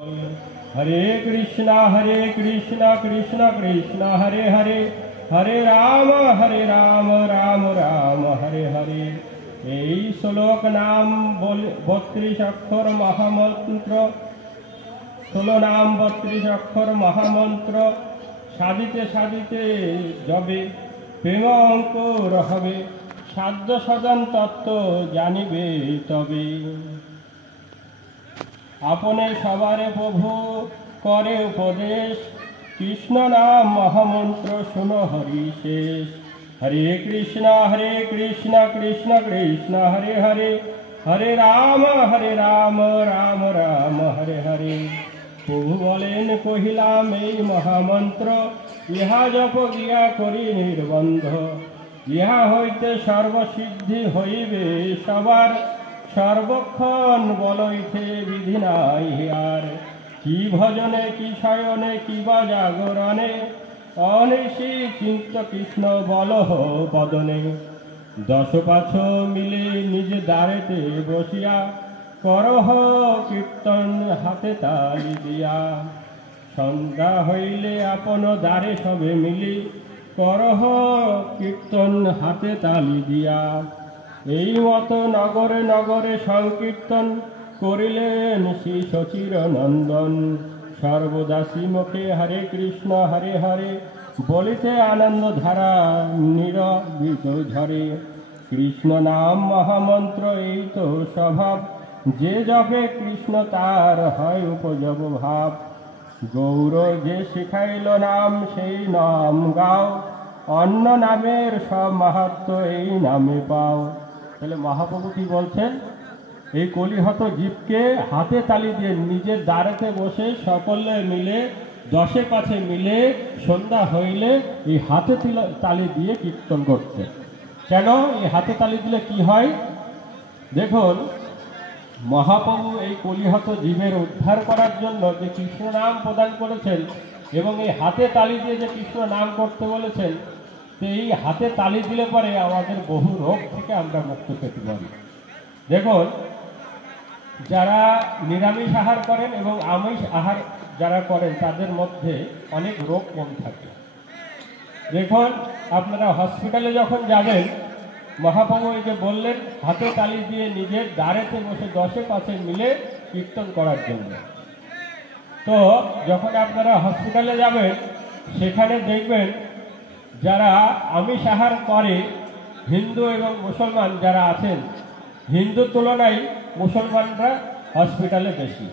हरे कृष्णा कृष्ण कृष्ण हरे हरे, हरे राम राम राम हरे हरे। এই শ্লোক নাম 32 অক্ষর মহামন্ত্র, 16 নাম 32 অক্ষর মহামন্ত্র সাধিতে সাধিতে যবে প্রেম অঙ্কুর হবে, সাধ্য সদন তত্ত্ব জানিবে তবে। আপনে সবারে প্রভু করে উপদেশ, কৃষ্ণ নাম মহামন্ত্র শুনো হরি শেষ। हरे कृष्णा कृष्ण कृष्ण हरे हरे, हरे राम राम राम हरे हरे। प्रभु बोलेन कहिलाम এই মহামন্ত্র, ইহা জপ গিয়া করি নির্বন্ধ, ইহা হইতে সর্বসিদ্ধি হইবে সবার, সর্বক্ষণ বলইতে বিধি নাই আর। কি ভজনে কি শয়নে কি বা জাগরণে, অনিশি চিন্ত কৃষ্ণ বলহ বদনে। 10 মিলে নিজে দাঁড়েতে বসিয়া, করহ কীর্তন হাতে তালি দিয়া। সন্ধ্যা হইলে আপন দ্বারে সবে মিলি, করহ কীর্তন হাতে তালি দিয়া। এই মতো নগরে নগরে সংকীর্তন করিলেন শ্রী শচীর নন্দন। সর্বদা শ্রীমুখে হরে কৃষ্ণ হরে হরে বলিতে আনন্দ ধারা নিরবিত ঝরে। কৃষ্ণ নাম মহামন্ত্র এই তো স্বভাব, যে জপে কৃষ্ণ তার হয় উপযোগ ভাব। গৌর যে শিখাইল নাম সেই নাম গাও, অন্য নামের সব মাহাত্ম্য এই নামে পাও। তাহলে মহাপ্রভু কি বলছেন? এই কলিহত জীবকে হাতে তালি দিয়ে নিজের দ্বারেতে বসে সকলে মিলে 10 মিলে সন্ধ্যা হইলে এই হাতে তালি দিয়ে কীর্তন করতে। কেন এই হাতে তালি দিলে কি হয়? দেখুন, মহাপ্রভু এই কলিহত জীবের উদ্ধার করার জন্য যে কৃষ্ণ নাম প্রদান করেছেন এবং এই হাতে তালি দিয়ে যে কৃষ্ণ নাম করতে বলেছেন, তো এই হাতে তালি দিলে পরে আমাদের বহু রোগ থেকে আমরা মুক্তি পেতে পারি। দেখুন, যারা নিরামিষ আহার করেন এবং আমিষ আহার যারা করেন তাদের মধ্যে অনেক রোগ কম থাকে। দেখুন, আপনারা হসপিটালে যখন যাবেন, মহাপ্রভু এই যে বললেন হাতে তালি দিয়ে নিজের দ্বারেতে বসে 10 মিলে কীর্তন করার জন্য। তো যখন আপনারা হসপিটালে যাবেন সেখানে দেখবেন যারা আমিষ আহার করে, হিন্দু এবং মুসলমান যারা আছেন, হিন্দুর তুলনায় মুসলমানরা হসপিটালে বেশি।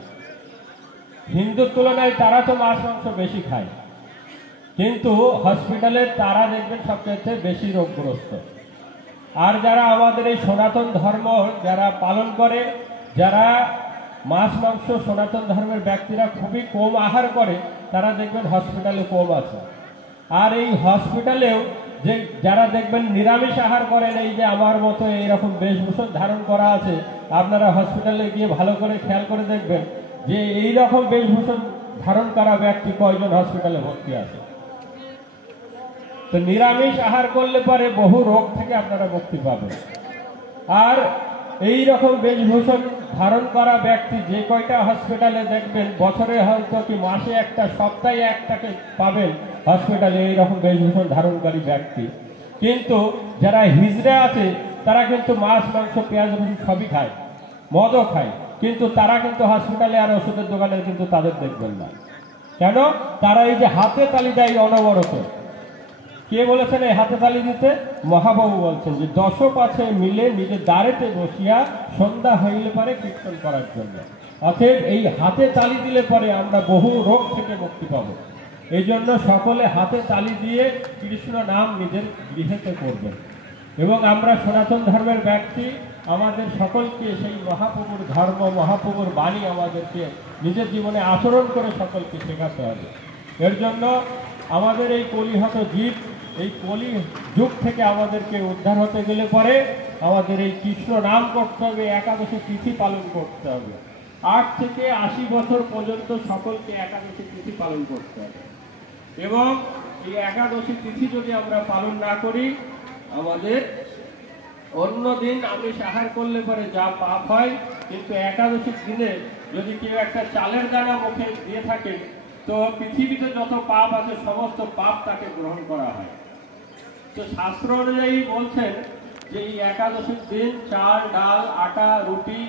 হিন্দুর তুলনায় তারা তো মাছ মাংস বেশি খায়, কিন্তু হসপিটালে তারা দেখবেন সবচেয়ে বেশি রোগগ্রস্ত। আর যারা আমাদের এই সনাতন ধর্ম যারা পালন করে, যারা মাছ মাংস সনাতন ধর্মের ব্যক্তিরা খুবই কম আহার করে, তারা দেখবেন হসপিটালে কম আছে। আর এই হসপিটালেও যে যারা দেখবেন নিরামিষ আহার করেন, এই যে আমার মতো এইরকম বেশভূষণ ধারণ করা আছে, আপনারা হসপিটালে গিয়ে ভালো করে খেয়াল করে দেখবেন যে এই রকম বেশভূষণ ধারণ করা ব্যক্তি কয়জন হসপিটালে ভর্তি আছে। তো নিরামিষ আহার করলে পরে বহু রোগ থেকে আপনারা মুক্তি পাবেন। আর এই রকম বেশভূষণ ধারণ করা ব্যক্তি যে কয়টা হসপিটালে দেখবেন, বছরে হয়তো কি মাসে একটা, সপ্তাহে একটাকে পাবেন হসপিটালে এইরকম বেশভূষণ ধারণকারী ব্যক্তি। কিন্তু যারা হিজড়া আছে তারা কিন্তু মাছ মাংস পেঁয়াজ রসুন সবই খায়, মদও খায়, কিন্তু তারা কিন্তু হসপিটালে আর ওষুধের দোকানে কিন্তু তাদের দেখবেন না। কেন? তারা এই যে হাতে তালি দেয় অনবরত। কে বলেছেন এই হাতে তালি দিতে? মহাপ্রভু বলছেন যে 10 মিলে নিজের দ্বারেতে বসিয়া সন্ধ্যা হইলে পরে কীর্তন করার জন্য। অতএব এই হাতে তালি দিলে পরে আমরা বহু রোগ থেকে মুক্তি পাবো। এই জন্য সকলে হাতে তালি দিয়ে কৃষ্ণ নাম নিজের গৃহেতে করবেন। এবং আমরা সনাতন ধর্মের ব্যক্তি, আমাদের সকলকে সেই মহাপ্রভুর ধর্ম, মহাপ্রভুর বাণী আমাদেরকে নিজের জীবনে আচরণ করে সকলকে শেখাতে হবে। এর জন্য আমাদের এই কলিহত জীব, এই কলি যুগ থেকে আমাদেরকে উদ্ধার হতে গেলে পরে আমাদের এই কৃষ্ণ নাম করতে হবে, একাদশী তিথি পালন করতে হবে। 8 থেকে 80 বছর পর্যন্ত সকলকে একাদশী তিথি পালন করতে হবে। এবং এই একাদশী তিথি যদি আমরা পালন না করি, আমাদের অন্য দিন আমিষ আহার করলে পরে যা পাপ হয়, কিন্তু একাদশীর দিনে যদি কেউ একটা চালের দানা মুখে দিয়ে থাকে, তো পৃথিবীতে যত পাপ আছে সমস্ত পাপ তাকে গ্রহণ করা হয়। তো শাস্ত্র অনুযায়ী বলছেন যে এই একাদশীর দিন চাল, ডাল, আটা, রুটি,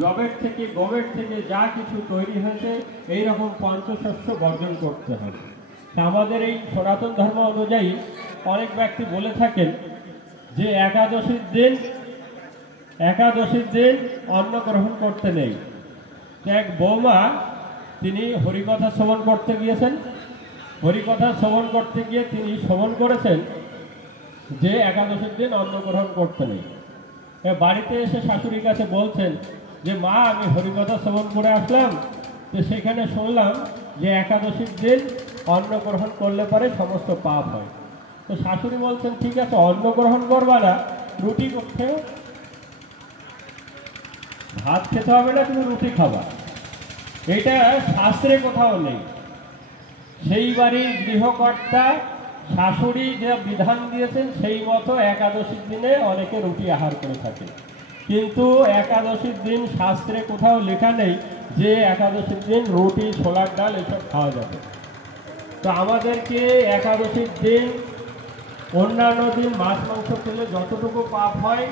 জবের থেকে, গমের থেকে যা কিছু তৈরি হয়েছে এইরকম পঞ্চশস্য বর্জন করতে হবে। আমাদের এই সনাতন ধর্ম অনুযায়ী অনেক ব্যক্তি বলে থাকেন যে একাদশীর দিন অন্ন গ্রহণ করতে নেই। এক বৌমা, তিনি হরিকথা শ্রবণ করতে গিয়েছেন। হরিকথা শ্রবণ করতে গিয়ে তিনি শ্রবণ করেছেন যে একাদশীর দিন অন্ন গ্রহণ করতে নেই। বাড়িতে এসে শাশুড়ির কাছে বলছেন যে মা, আমি হরিকথা শ্রবণ করে আসলাম, তো সেখানে শুনলাম যে একাদশীর দিন অন্ন গ্রহণ করলে পরে সমস্ত পাপ হয়। তো শাশুড়ি বলছেন ঠিক আছে, অন্ন গ্রহণ করবা না, রুটি খেও, ভাত খেতে হবে না, তুমি রুটি খাবা। এটা শাস্ত্রে কোথাও নেই। সেই বাড়ির গৃহকর্তা শাশুড়ি যে বিধান দিয়েছেন সেই মতো একাদশীর দিনে অনেকে রুটি আহার করে থাকে, কিন্তু একাদশীর দিন শাস্ত্রে কোথাও লেখা নেই যে একাদশীর দিন রুটি, ছোলার ডাল এসব খাওয়া যাবে। তো আমাদেরকে একাদশীর দিন অন্যান্য দিন মাছ মাংস খেলে যতটুকু পাপ হয়,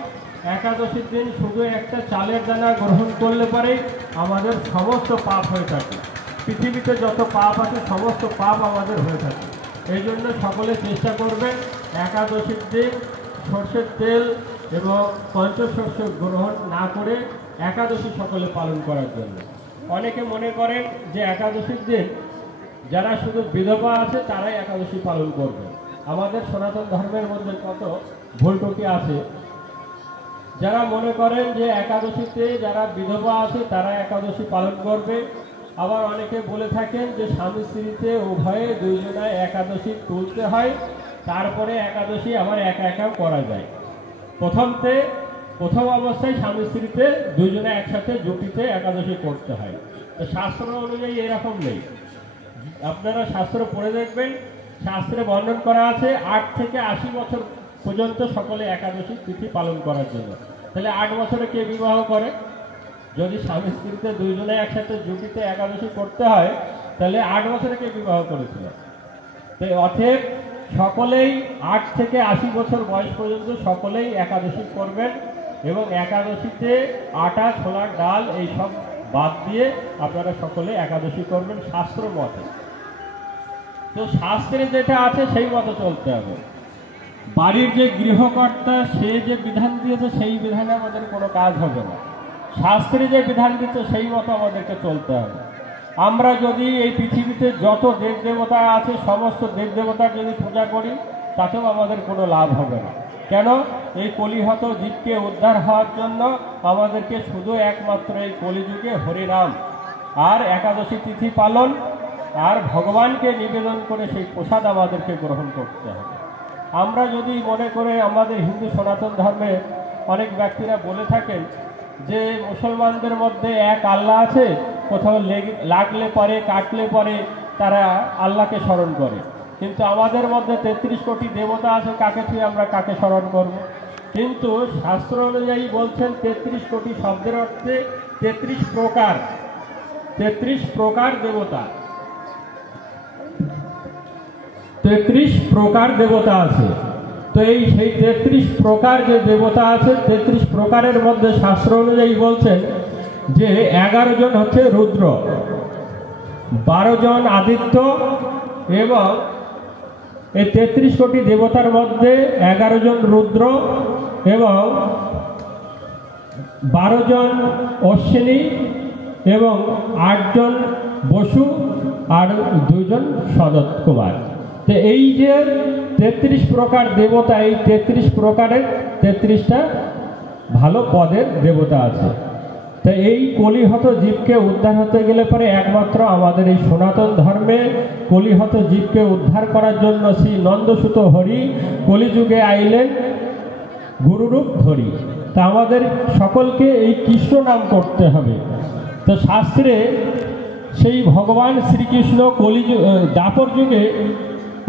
একাদশীর দিন শুধু একটা চালের দানা গ্রহণ করলে পরেই আমাদের সমস্ত পাপ হয়ে থাকে। পৃথিবীতে যত পাপ আছে সমস্ত পাপ আমাদের হয়ে থাকে। এই জন্য সকলে চেষ্টা করবেন একাদশীর দিন সর্ষের তেল এবং পঞ্চশস্য গ্রহণ না করে একাদশী সকলে পালন করার জন্য। অনেকে মনে করেন যে একাদশীর দিন যারা শুধু বিধবা আছে তারাই একাদশী পালন করবে। আমাদের সনাতন ধর্মের মধ্যে কত ভুলটুকি আছে। যারা মনে করেন যে একাদশীতে যারা বিধবা আছে তারা একাদশী পালন করবে। আবার অনেকে বলে থাকেন যে স্বামী স্ত্রীতে উভয়ে দুইজনায় একাদশী তুলতে হয়, তারপরে একাদশী আবার একা একাও করা যায়। প্রথম অবস্থায় স্বামী স্ত্রীতে দুইজনে একসাথে জুটিতে একাদশী করতে হয়। তো শাস্ত্র অনুযায়ী এরকম নেই। আপনারা শাস্ত্র পড়ে দেখবেন, শাস্ত্রে বর্ণন করা আছে 8 থেকে 80 বছর পর্যন্ত সকলে একাদশী তিথি পালন করার জন্য। তাহলে 8 বছরে কে বিবাহ করে? যদি স্বামী স্ত্রীতে দুইজনে একসাথে জুটিতে একাদশী করতে হয় তাহলে 8 বছরে কে বিবাহ করেছিল? তো অতএব সকলেই 8 থেকে 80 বছর বয়স পর্যন্ত সকলেই একাদশী করবেন এবং একাদশীতে আটা, ছোলার ডাল এইসব বাদ দিয়ে আপনারা সকলে একাদশী করবেন শাস্ত্র মতে। তো শাস্ত্রে যেটা আছে সেই মতো চলতে হবে। বাড়ির যে গৃহকর্তা সে যে বিধান দিয়েছে সেই বিধানে আমাদের কোনো কাজ হবে না। শাস্ত্রে যে বিধান দিচ্ছে সেই মতো আমাদেরকে চলতে হবে। আমরা যদি এই পৃথিবীতে যত দেব দেবতা আছে সমস্ত দেব দেবতার যদি পূজা করি তাতেও আমাদের কোনো লাভ হবে না। কেন? এই কলিহত জীবকে উদ্ধার হওয়ার জন্য আমাদেরকে শুধু একমাত্র এই কলিযুগে হরিনাম আর একাদশী তিথি পালন আর ভগবানকে নিবেদন করে সেই প্রসাদ আমাদেরকে গ্রহণ করতে হবে। আমরা যদি মনে করে আমাদের হিন্দু সনাতন ধর্মে অনেক ব্যক্তিরা বলে থাকেন যে মুসলমানদের মধ্যে এক আল্লাহ আছে, কোথাও লাগলে পরে কাটলে পরে তারা আল্লাহকে স্মরণ করে, কিন্তু আমাদের মধ্যে 33 কোটি দেবতা আছে, কাকে ছুঁয়ে আমরা কাকে স্মরণ করব? কিন্তু শাস্ত্র অনুযায়ী বলছেন 33 কোটি শব্দের অর্থে 33 প্রকার দেবতা, 33 প্রকার দেবতা আছে। তো সেই 33 প্রকার যে দেবতা আছে 33 প্রকারের মধ্যে শাস্ত্র অনুযায়ী বলছেন যে 11 জন হচ্ছে রুদ্র, 12 জন আদিত্য এবং এই 33 কোটি দেবতার মধ্যে 11 জন রুদ্র এবং 12 জন অশ্বিনী এবং 8 জন বসু আর 2 জন সদত কুমার। তো এই যে 33 প্রকার দেবতা, এই 33 প্রকারের 33টা ভালো পদের দেবতা আছে। তো এই কলিহত জীবকে উদ্ধার হতে গেলে পরে একমাত্র আমাদের এই সনাতন ধর্মে কলিহত জীবকে উদ্ধার করার জন্য শ্রী নন্দসুত হরি কলিযুগে আইলেন গুরুরূপ ধরি। তা আমাদের সকলকে এই কৃষ্ণ নাম করতে হবে। তো শাস্ত্রে সেই ভগবান শ্রীকৃষ্ণ দ্বাপর যুগে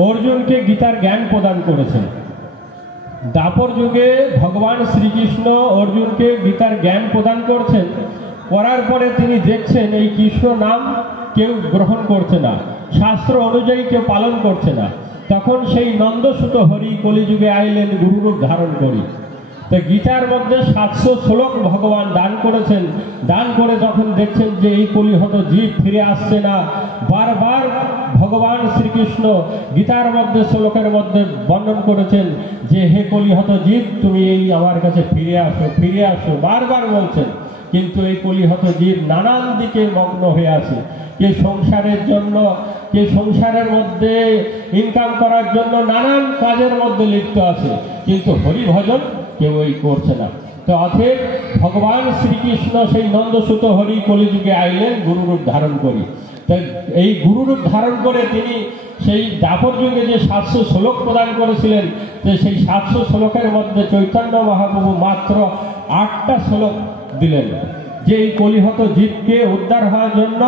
অর্জুনকে গীতার জ্ঞান প্রদান করেছেন। দ্বাপর যুগে ভগবান শ্রীকৃষ্ণ অর্জুনকে গীতার জ্ঞান প্রদান করছেন। করার পরে তিনি দেখছেন এই কৃষ্ণ নাম কেউ গ্রহণ করছে না, শাস্ত্র অনুযায়ী কেউ পালন করছে না। তখন সেই নন্দসুত হরি কলিযুগে আইলেন গুরুরূপ ধারণ করি। তো গীতার মধ্যে 700 শ্লোক ভগবান দান করেছেন। দান করে যখন দেখছেন যে এই কলিহত জীব ফিরে আসছে না, বারবার ভগবান শ্রীকৃষ্ণ গীতার মধ্যে শ্লোকের মধ্যে বর্ণন করেছেন যে হে কলিহত জীব, তুমি এই আমার কাছে ফিরে আসো, ফিরে আসো, বারবার বলছেন। কিন্তু এই কলিহত জীব নানান দিকে মগ্ন হয়ে আছে। কে সংসারের জন্য, কে সংসারের মধ্যে ইনকাম করার জন্য নানান কাজের মধ্যে লিপ্ত আছে, কিন্তু হরি ভজন কেউ করছে না। তো অতএব ভগবান শ্রীকৃষ্ণ সেই নন্দসুত হরি কলিযুগে আইলেন গুরুরূপ ধারণ করি। তাই এই গুরুরূপ ধারণ করে তিনি সেই দাপর যুগে যে 700 শ্লোক প্রদান করেছিলেন, যে সেই 700 শ্লোকের মধ্যে চৈতন্য মহাপ্রভু মাত্র 8টা শ্লোক দিলেন। যে এই কলিহত জীবকে উদ্ধার হওয়ার জন্য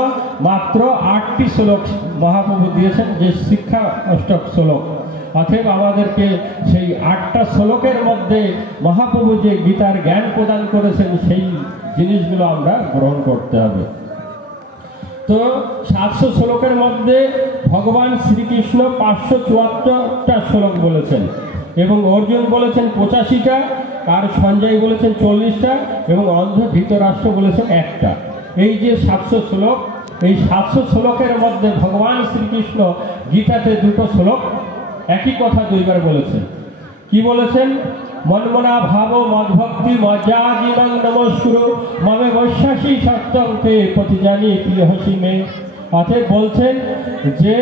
মাত্র 8টি শ্লোক মহাপ্রভু দিয়েছেন, যে শিক্ষা অষ্টক শ্লোক। অতএব আমাদেরকে সেই 8টা শ্লোকের মধ্যে মহাপ্রভু যে গীতার জ্ঞান প্রদান করেছেন সেই জিনিসগুলো আমরা গ্রহণ করতে হবে। তো 700 শ্লোকের মধ্যে ভগবান শ্রীকৃষ্ণ 574টা শ্লোক বলেছেন, এবং অর্জুন বলেছেন 85টা, আর সঞ্জয় বলেছেন 40টা, এবং অন্ধ ধৃতরাষ্ট্র বলেছেন 1টা। এই যে 700 শ্লোক, এই 700 শ্লোকের মধ্যে ভগবান শ্রীকৃষ্ণ গীতাতে 2টো শ্লোক একই কথা 2বার বলেছেন। কি বলেছেন? মনমনা ভাব মদভক্তি মজ্জা জীবন নমস্কুরু মমে বৈশ্বাসী সত্যং তে প্রতিজানি প্রিয়হসি মে। অতএব বলছেন যে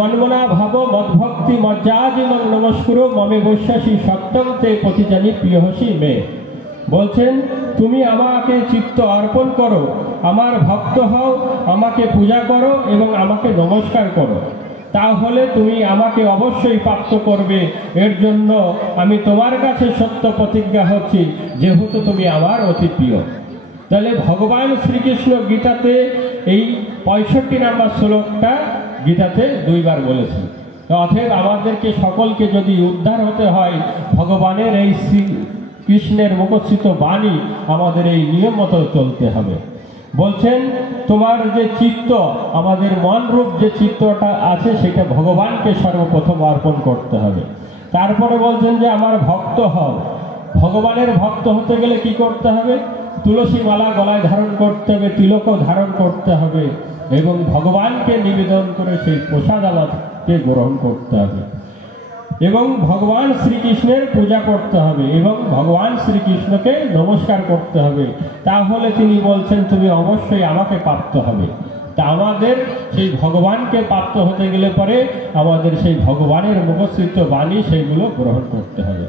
মনমনা ভাব মদভক্তি মজ্জা জীবন নমস্কুরু মমে বৈশ্বাসী সত্যং তে প্রতিজানি প্রিয়হসি মে। বলছেন তুমি আমাকে চিত্ত অর্পণ করো, আমার ভক্ত হও, আমাকে পূজা করো এবং আমাকে নমস্কার করো, তাহলে তুমি আমাকে অবশ্যই প্রাপ্ত করবে। এর জন্য আমি তোমার কাছে সত্য প্রতিজ্ঞা হচ্ছি, যেহেতু তুমি আমার অতি প্রিয়। তাহলে ভগবান শ্রীকৃষ্ণ গীতাতে এই 65 নম্বর শ্লোকটা গীতাতে 2বার বলেছেন। অতএব আমাদেরকে সকলকে যদি উদ্ধার হতে হয়, ভগবানের এই কৃষ্ণের মুখস্থিত বাণী আমাদের এই নিয়ম মতো চলতে হবে। বলছেন তোমার যে চিত্ত, আমাদের মন রূপ যে চিত্তটা আছে সেটা ভগবানকে সর্বপ্রথম অর্পণ করতে হবে। তারপরে বলছেন যে আমার ভক্ত হও। ভগবানের ভক্ত হতে গেলে কি করতে হবে? তুলসী মালা গলায় ধারণ করতে হবে, তিলকও ধারণ করতে হবে, এবং ভগবানকে নিবেদন করে সেই প্রসাদ আমাকে গ্রহণ করতে হবে, এবং ভগবান শ্রীকৃষ্ণের পূজা করতে হবে, এবং ভগবান শ্রীকৃষ্ণকে নমস্কার করতে হবে। তাহলে তিনি বলছেন তুমি অবশ্যই আমাকে প্রাপ্ত হবে। তা আমাদের সেই ভগবানকে প্রাপ্ত হতে গেলে পরে আমাদের সেই ভগবানের মুখস্থিত বাণী সেইগুলো গ্রহণ করতে হবে।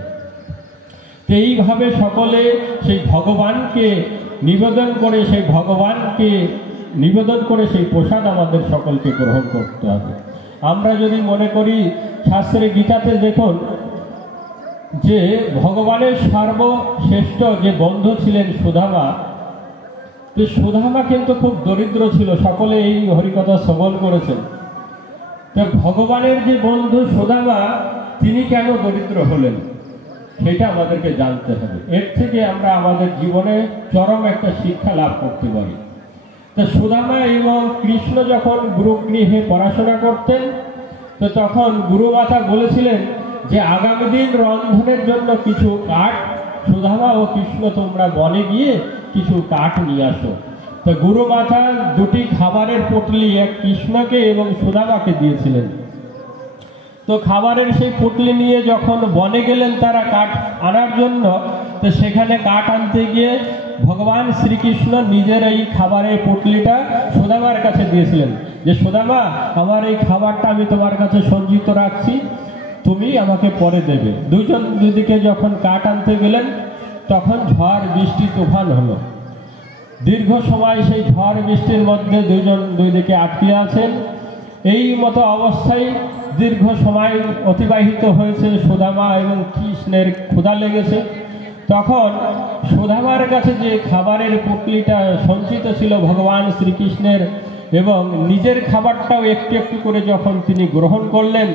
তো এইভাবে সকলে সেই ভগবানকে নিবেদন করে, সেই ভগবানকে নিবেদন করে সেই প্রসাদ আমাদের সকলকে গ্রহণ করতে হবে। আমরা যদি মনে করি শাস্ত্রে গীতাতে দেখুন যে ভগবানের সর্বশ্রেষ্ঠ যে বন্ধু ছিলেন সুদামা, তো সুদামা কিন্তু খুব দরিদ্র ছিল, সকলে এই হরিকথা শ্রবণ করেছেন। তো ভগবানের যে বন্ধু সুদামা, তিনি কেন দরিদ্র হলেন সেটা আমাদেরকে জানতে হবে। এর থেকে আমরা আমাদের জীবনে চরম একটা শিক্ষা লাভ করতে পারি। তো সুদামা এবং কৃষ্ণ যখন গুরুগৃহে পড়াশোনা করতেন, তো তখন গুরুমাতা বলেছিলেন যে আগামী দিন রন্ধনের জন্য কিছু কাঠ সুদামা ও কৃষ্ণ তোমরা বনে গিয়ে কিছু কাঠ নিয়ে আসো। তো গুরুমাতা 2টি খাবারের পটলি এক কৃষ্ণকে এবং সুদামাকে দিয়েছিলেন। তো খাবারের সেই পুটলি নিয়ে যখন বনে গেলেন তারা কাঠ আনার জন্য, তো সেখানে কাঠ আনতে গিয়ে ভগবান শ্রীকৃষ্ণ নিজের এই খাবারের পুটলিটা সুদামার কাছে দিয়েছিলেন, যে সুদামা আমার এই খাবারটা আমি তোমার কাছে সঞ্চিত রাখছি, তুমি আমাকে পরে দেবে। দুজন দুদিকে যখন কাঠ আনতে গেলেন তখন ঝড় বৃষ্টি তুফান হলো। দীর্ঘ সময় সেই ঝড় বৃষ্টির মধ্যে দুজন দুই দিকে আটকে আছেন। এই মতো অবস্থায় দীর্ঘ সময় অতিবাহিত হয়েছে। সুদামা এবং কৃষ্ণের ক্ষুধা লেগেছে। তখন সুদামার কাছে যে খাবারের পুটলিটা সঞ্চিত ছিল ভগবান শ্রীকৃষ্ণের, এবং নিজের খাবারটাও একটু একটু করে যখন তিনি গ্রহণ করলেন,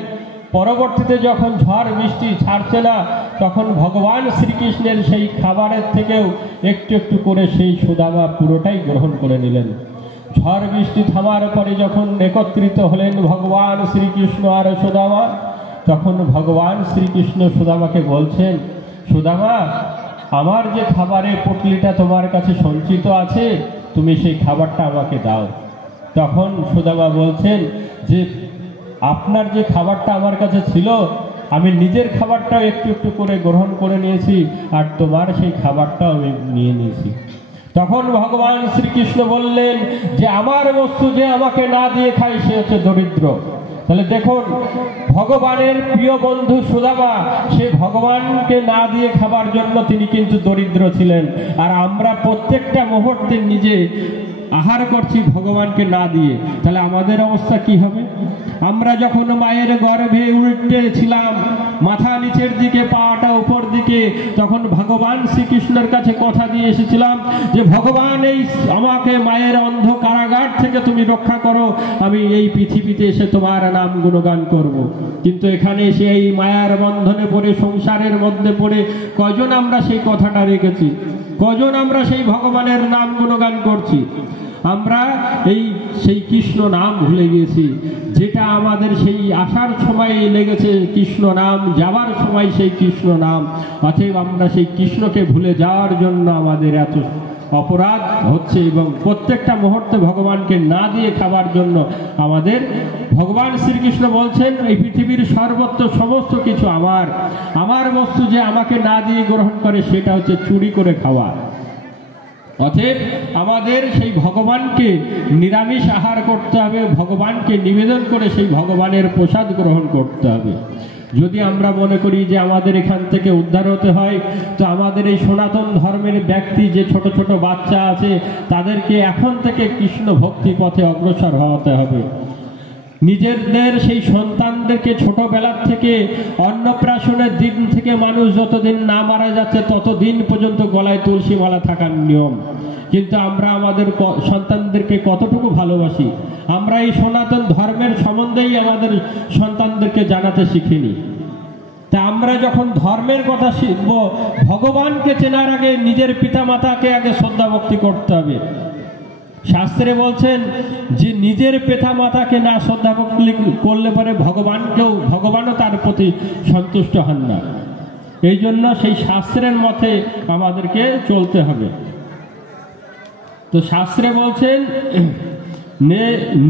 পরবর্তীতে যখন ঝড় বৃষ্টি ছাড়ছে না, তখন ভগবান শ্রীকৃষ্ণের সেই খাবারের থেকেও একটু একটু করে সেই সুদামা পুরোটাই গ্রহণ করে নিলেন। ঝড় বৃষ্টি থামার পরে যখন একত্রিত হলেন ভগবান শ্রীকৃষ্ণ আর সুদামা, তখন ভগবান শ্রীকৃষ্ণ সুদামাকে বলছেন, সুদামা, আমার যে খাবারের পুটলিটা তোমার কাছে সঞ্চিত আছে, তুমি সেই খাবারটা আমাকে দাও। তখন সুদামা বলছেন যে আপনার যে খাবারটা আমার কাছে ছিল, আমি নিজের খাবারটাও একটু একটু করে গ্রহণ করে নিয়েছি, আর তোমার সেই খাবারটাও আমি নিয়ে নিয়েছি। তখন ভগবান শ্রীকৃষ্ণ বললেন যে আমার বস্তু যে আমাকে না দিয়ে খায় সে হচ্ছে দরিদ্র। তাহলে দেখুন, ভগবানের প্রিয় বন্ধু সুদামা, সে ভগবানকে না দিয়ে খাবার জন্য তিনি কিন্তু দরিদ্র ছিলেন। আর আমরা প্রত্যেকটা মুহূর্তে নিজে আহার করছি ভগবানকে না দিয়ে, তাহলে আমাদের অবস্থা কি হবে? আমরা যখন মায়ের গর্ভে উল্টে ছিলাম, মাথা নিচের দিকে, পাটা উপর দিকে, তখন ভগবান শ্রীকৃষ্ণের কাছে কথা দিয়ে এসেছিলাম যে ভগবান, এই আমাকে মায়ের অন্ধ কারাগার থেকে তুমি রক্ষা করো, আমি এই পৃথিবীতে এসে তোমার নাম গুণগান করব। কিন্তু এখানে এসে এই মায়ার বন্ধনে পড়ে, সংসারের মধ্যে পড়ে কজন আমরা সেই কথাটা রেখেছি? কজন আমরা সেই ভগবানের নাম গুণগান করছি? আমরা সেই কৃষ্ণ নাম ভুলে গিয়েছি, যেটা আমাদের সেই আসার সময় লেগেছে কৃষ্ণ নাম, যাবার সময় সেই কৃষ্ণ নাম। অতএব আমরা সেই কৃষ্ণকে ভুলে যাওয়ার জন্য আমাদের এত অপরাধ হচ্ছে, এবং প্রত্যেকটা মুহূর্তে ভগবানকে না দিয়ে খাবার জন্য আমাদের ভগবান শ্রীকৃষ্ণ বলছেন, এই পৃথিবীর সর্বত্র সমস্ত কিছু আমার, আমার বস্তু যে আমাকে না দিয়ে গ্রহণ করে সেটা হচ্ছে চুরি করে খাওয়া। অতএব আমাদের সেই ভগবানকে নিরামিষ আহার করতে হবে, ভগবানকে নিবেদন করে সেই ভগবানের প্রসাদ গ্রহণ করতে হবে। যদি আমরা মনে করি যে আমাদের এখান থেকে উদ্ধার হতে হয়, তো আমাদের এই সনাতন ধর্মের ব্যক্তি যে ছোট ছোট বাচ্চা আছে, তাদেরকে এখন থেকে কৃষ্ণ ভক্তি পথে অগ্রসর হতে হবে। নিজেদের সেই সন্তানদেরকে ছোটবেলার থেকে, অন্নপ্রাশনের দিন থেকে মানুষ যতদিন না মারা যাচ্ছে ততদিন পর্যন্ত গলায় তুলসী মালা থাকার নিয়ম। কিন্তু আমরা আমাদের সন্তানদেরকে কতটুকু ভালোবাসি? আমরা এই সনাতন ধর্মের সম্বন্ধেই আমাদের সন্তানদেরকে জানাতে শিখিনি। তা আমরা যখন ধর্মের কথা শিখব, ভগবানকে চেনার আগে নিজের পিতা মাতাকে আগে শ্রদ্ধা ভক্তি করতে হবে। শাস্ত্রে বলছেন যে নিজের পিতা মাতাকে না শ্রদ্ধা ভক্তি করলে পরে ভগবানও তার প্রতি সন্তুষ্ট হন না। এই জন্য সেই শাস্ত্রের মতে আমাদেরকে চলতে হবে। তো শাস্ত্রে বলছেন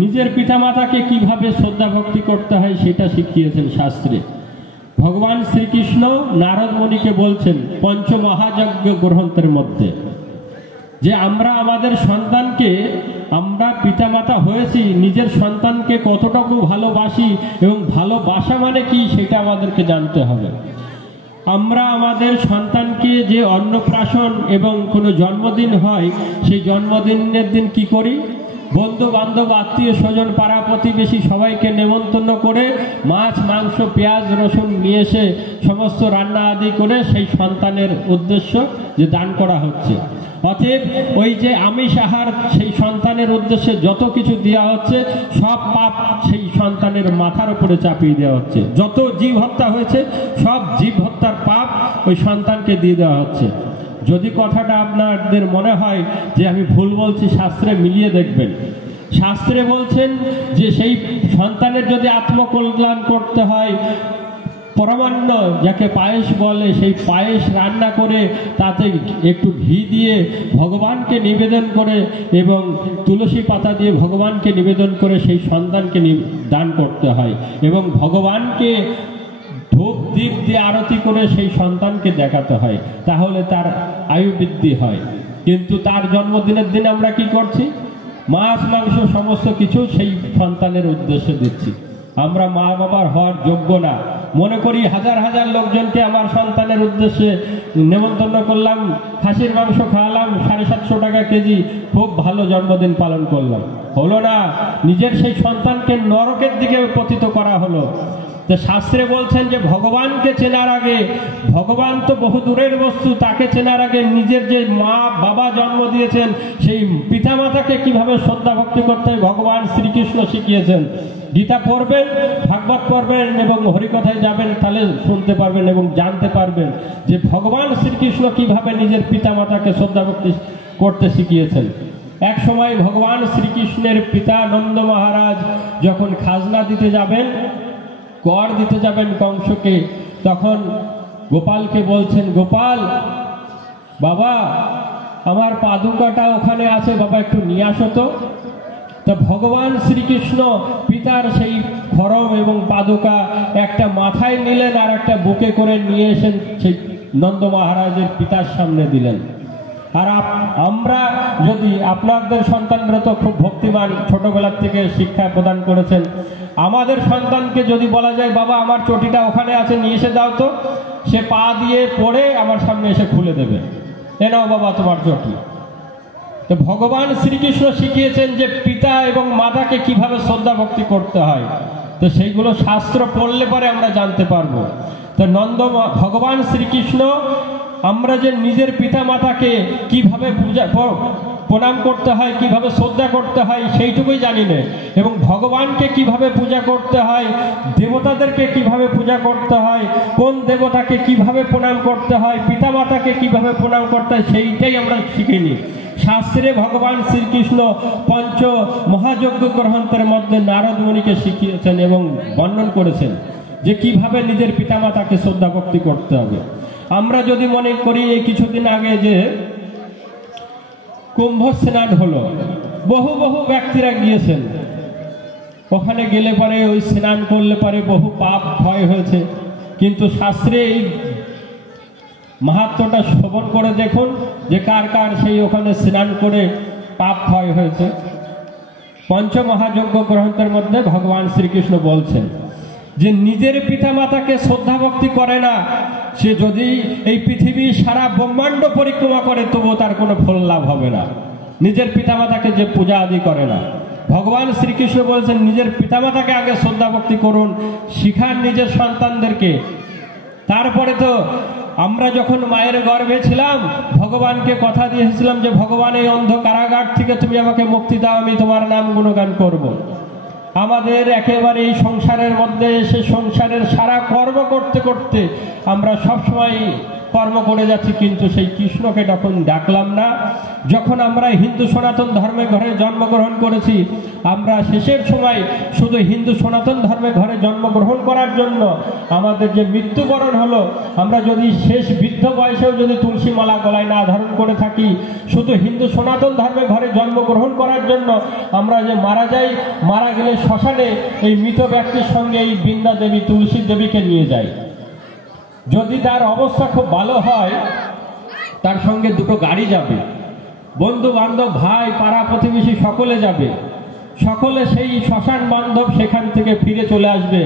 নিজের পিতা মাতাকে কিভাবে শ্রদ্ধা ভক্তি করতে হয় সেটা শিখিয়েছেন শাস্ত্রে। ভগবান শ্রীকৃষ্ণ নারদ মুনিকে বলছেন পঞ্চমহাযজ্ঞ গ্রন্থের মধ্যে, যে আমরা আমাদের সন্তানকে, আমরা পিতামাতা হয়েছি, নিজের সন্তানকে কতটুকু ভালোবাসি এবং ভালোবাসা মানে কি সেটা আমাদেরকে জানতে হবে। আমরা আমাদের সন্তানকে যে অন্নপ্রাশন এবং কোনো জন্মদিন হয়, সেই জন্মদিনের দিন কি করি? বন্ধু বান্ধব, আত্মীয় স্বজন, পাড়া প্রতিবেশী সবাইকে নেমন্তন্ন করে মাছ, মাংস, পেঁয়াজ, রসুন নিয়ে এসে সমস্ত রান্না আদি করে সেই সন্তানের উদ্দেশ্য যে দান করা হচ্ছে। অতএব ওই যে আমিষ আহার সেই সন্তানের উদ্দেশ্যে যত কিছু দেওয়া হচ্ছে, সব পাপ সেই সন্তানের মাথার উপরে চাপিয়ে দেওয়া হচ্ছে। যত জীব হত্যা হয়েছে সব জীব হত্যার পাপ ওই সন্তানকে দিয়ে দেওয়া হচ্ছে। যদি কথাটা আপনাদের মনে হয় যে আমি ভুল বলছি, শাস্ত্রে মিলিয়ে দেখবেন। শাস্ত্রে বলছেন যে সেই সন্তানের যদি আত্মকল্যাণ করতে হয়, পরমান্ন যাকে পায়েস বলে, সেই পায়েস রান্না করে তাতে একটু ঘি দিয়ে ভগবানকে নিবেদন করে এবং তুলসী পাতা দিয়ে ভগবানকে নিবেদন করে সেই সন্তানকে দান করতে হয়, এবং ভগবানকে ধূপ দীপ দিয়ে আরতি করে সেই সন্তানকে দেখাতে হয়, তাহলে তার আয়ু বৃদ্ধি হয়। কিন্তু তার জন্মদিনের দিন আমরা কি করছি? মাছ, মাংস সমস্ত কিছু সেই সন্তানের উদ্দেশ্যে দিচ্ছি। আমরা মা বাবার হওয়ার যোগ্য না। মনে করি হাজার হাজার লোকজনকে আমার সন্তানের উদ্দেশ্যে নেমন্তন্ন করলাম, খাসির মাংস খাওয়ালাম, 750 টাকা কেজি, খুব ভালো জন্মদিন পালন করলাম। হলো না, নিজের সেই সন্তানকে নরকের দিকে পতিত করা হলো। তো তো শাস্ত্রে বলছেন যে ভগবানকে চেনার আগে, ভগবান তো বহু দূরের বস্তু, তাকে চেনার আগে নিজের যে মা বাবা জন্ম দিয়েছেন সেই পিতামাতাকে কিভাবে শ্রদ্ধা ভক্তি করতে হয় ভগবান শ্রীকৃষ্ণ শিখিয়েছেন। গীতা পড়বেন, ভাগবত পড়বেন এবং হরিকথায় যাবেন, তাহলে শুনতে পারবেন এবং জানতে পারবেন যে ভগবান শ্রীকৃষ্ণ কিভাবে নিজের পিতামাতাকে শ্রদ্ধা ভক্তি করতে শিখিয়েছেন। এক সময় ভগবান শ্রীকৃষ্ণের পিতা নন্দ মহারাজ যখন খাজনা দিতে যাবেন, কর দিতে যাবেন কংসকে, তখন গোপালকে বলছেন, গোপাল বাবা আমার পাদুকাটা ওখানে আছে, বাবা একটু নিয়ে আসো তো। তা ভগবান শ্রীকৃষ্ণ পিতার সেই খড়ম এবং পাদুকা একটা মাথায় নিলেন আর একটা বুকে করে নিয়ে এসেন সেই নন্দ মহারাজের পিতার সামনে দিলেন। আর আমরা যদি, আপনাদের সন্তানরা তো খুব ভক্তিমান, ছোটবেলার থেকে শিক্ষা প্রদান করেছেন, আমাদের সন্তানকে যদি বলা যায় বাবা আমার চটিটা ওখানে আছে নিয়ে এসে দাও তো, সে পা দিয়ে পড়ে আমার সামনে এসে খুলে দেবে, এ নাও বাবা তোমার চটি। তো ভগবান শ্রীকৃষ্ণ শিখিয়েছেন যে পিতা এবং মাতাকে কিভাবে শ্রদ্ধা ভক্তি করতে হয়, তো সেইগুলো শাস্ত্র পড়লে পরে আমরা জানতে পারবো। তো ভগবান শ্রীকৃষ্ণ আমরা যে নিজের পিতা মাতাকে কিভাবে প্রণাম করতে হয়, কিভাবে শ্রদ্ধা করতে হয় সেইটুকুই জানি না, এবং ভগবানকে কিভাবে পূজা করতে হয়, দেবতাদেরকে কিভাবে পূজা করতে হয়, কোন দেবতাকে কিভাবে প্রণাম করতে হয়, পিতা মাতাকে কিভাবে প্রণাম করতে হয় সেইটাই আমরা শিখিনি। শাস্ত্রে ভগবান শ্রীকৃষ্ণ পঞ্চ মহাযজ্ঞ গ্রন্থের মধ্যে নারদ মুনিকে শিখিয়েছেন এবং বর্ণন করেছেন যে কিভাবে নিজের পিতামাতাকে শ্রদ্ধা ভক্তি করতে হবে। আমরা যদি মনে করি এই কিছুদিন আগে যে কুম্ভ স্নান হলো, বহু বহু ব্যক্তিরা গিয়েছেন, ওখানে গেলে পরে ওই স্নান করলে পরে বহু পাপ ক্ষয় হয়েছে, কিন্তু শাস্ত্রে এই মাহাত্ম্যটা শ্রবণ করে দেখুন যে কার কার সেই ওখানে স্নান করে পাপ ক্ষয় হয়েছে। পঞ্চমহাযজ্ঞ গ্রন্থের মধ্যে ভগবান শ্রীকৃষ্ণ বলছেন যে নিজের পিতামাতাকে শ্রদ্ধা ভক্তি করে না, সে যদি এই পৃথিবী সারা ব্রহ্মাণ্ড পরিক্রমা করে তবুও তার কোনো ফল লাভ হবে না। নিজের পিতামাতাকে যে পূজা আদি করে না, ভগবান শ্রীকৃষ্ণ বলছেন নিজের পিতামাতাকে আগে শ্রদ্ধা ভক্তি করুন, শিখান নিজের সন্তানদেরকে। তারপরে তো আমরা যখন মায়ের গর্ভে ছিলাম ভগবানকে কথা দিয়েছিলাম যে ভগবান এই অন্ধ কারাগার থেকে তুমি আমাকে মুক্তি দাও, আমি তোমার নাম গুণগান করব। আমাদের একেবারে এই সংসারের মধ্যে এসে সংসারের সারা কর্ম করতে করতে আমরা সবসময় কর্ম করে যাচ্ছি, কিন্তু সেই কৃষ্ণকে তখন ডাকলাম না। যখন আমরা হিন্দু সনাতন ধর্মে ঘরে জন্মগ্রহণ করেছি, আমরা শেষের সময় শুধু হিন্দু সনাতন ধর্মে ঘরে জন্মগ্রহণ করার জন্য আমাদের যে মৃত্যুবরণ হলো, আমরা যদি শেষ বৃদ্ধ বয়সেও যদি তুলসী মালা গলায় না ধারণ করে থাকি, শুধু হিন্দু সনাতন ধর্মে ঘরে জন্মগ্রহণ করার জন্য আমরা যে মারা যাই, মারা গেলে শ্মশানে এই মৃত ব্যক্তির সঙ্গে এই বৃন্দা দেবী তুলসী দেবীকে নিয়ে যায়। যদি তার অবস্থা খুব ভালো হয় তার সঙ্গে দুটো গাড়ি যাবে, বন্ধু বান্ধব ভাই পাড়া প্রতিবেশী সকলে যাবে, সকলে সেই শ্মশান বান্ধব সেখান থেকে ফিরে চলে আসবে,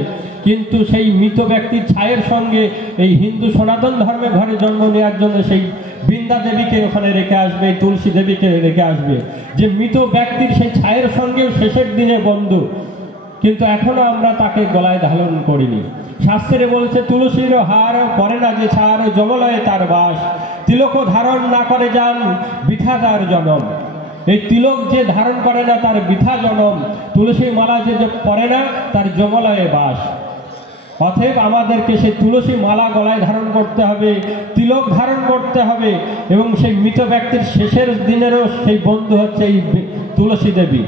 কিন্তু সেই মৃত ব্যক্তির ছায়ের সঙ্গে এই হিন্দু সনাতন ধর্মে ঘরে জন্ম নেওয়ার জন্য সেই বৃন্দা দেবীকে ওখানে রেখে আসবে, তুলসী দেবীকে রেখে আসবে, যে মৃত ব্যক্তির সেই ছায়ের সঙ্গেও শেষের দিনে বন্ধু, কিন্তু এখনো আমরা তাকে গলায় ধারণ করিনি। শাস্ত্রে বলছে তুলসীর হার করে না যে ছাড়, যমলয়ে তার বাস, তিলক ধারণ না করে যান বৃথা তার জনম। এই তিলক যে ধারণ করে না তার বৃথা জনম, তুলসী মালা যে পরে না তার যমলয়ে বাস। অতএব আমাদেরকে সেই তুলসী মালা গলায় ধারণ করতে হবে, তিলক ধারণ করতে হবে, এবং সেই মৃত ব্যক্তির শেষের দিনেরও সেই বন্ধু হচ্ছে এই তুলসী দেবী।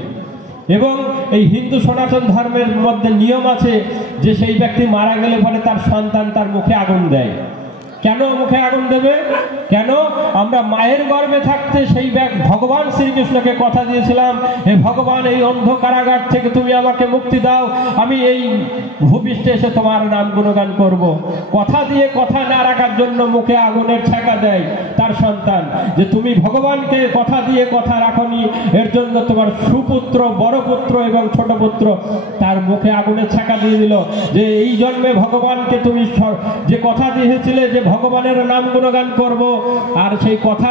এবং এই হিন্দু সনাতন ধর্মের মধ্যে নিয়ম আছে যে সেই ব্যক্তি মারা গেলে পরে তার সন্তান তার মুখে আগুন দেয়। কেন মুখে আগুন দেবে? কেন? আমরা মায়ের গর্ভে থাকতে সেই ভগবান শ্রীকৃষ্ণকে কথা দিয়েছিলাম, হে ভগবান এই অন্ধ কারাগার থেকে তুমি আমাকে মুক্তি দাও, আমি এই ভূপৃষ্ঠে এসে তোমার নাম গুণগান করব। কথা দিয়ে কথা না রাখার জন্য মুখে আগুনের ছ্যাঁকা দেয় তার সন্তান, যে তুমি ভগবানকে কথা দিয়ে কথা রাখনি, এর জন্য তোমার সুপুত্র, বড় পুত্র এবং ছোট পুত্র তার মুখে আগুনের ছ্যাঁকা দিয়ে দিল, যে এই জন্মে ভগবানকে তুমি যে কথা দিয়েছিলে যে ভগবানের নাম গুণগান করব, আর সেই কথা